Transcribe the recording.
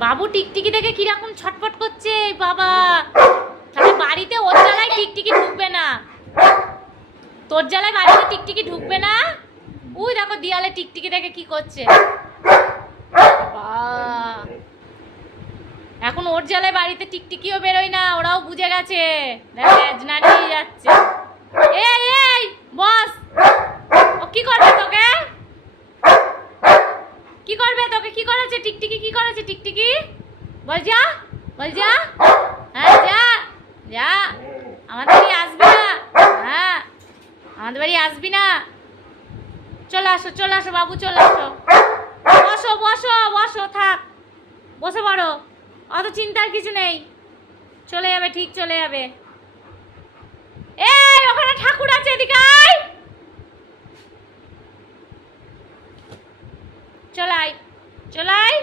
বাবু টিকটিকি দেখে কিরকম ছটফট করছে বাবা। তাহলে বাড়িতে ওর জ্বালায় টিকটিকি ঢুকবে না, তোর জ্বালায় বাড়িতে টিকটিকি ঢুকবে না। ওই দেখো দিয়ালে টিকটিকি দেখে কি করছে। এখন ওর জ্বালায় বাড়িতে টিকটিকিও বেরোয় না, ওরাও বুঝে গেছে। দেখো এজনা নিয়ে যাচ্ছে। এই এই বস, ও কি করবে তোকে? কি করবে তোকে? কি করেছে টিকটিকি? কি করেছে টিকটিকি? বল যা, বল যা। হ্যাঁ যা যা, আমাদের বাড়ি আসবি না। হ্যাঁ আমাদের বাড়ি আসবি না। চলে আসো চলে আসো বাবু, চলে আসো। বসো বসো বসো, থাক, বসে পড়ো। অত চিন্তার কিছু নেই, চলে যাবে, ঠিক চলে যাবে। এই ওখানে ঠাকুর আছে, এদিকে আয়। চলাই চলাই।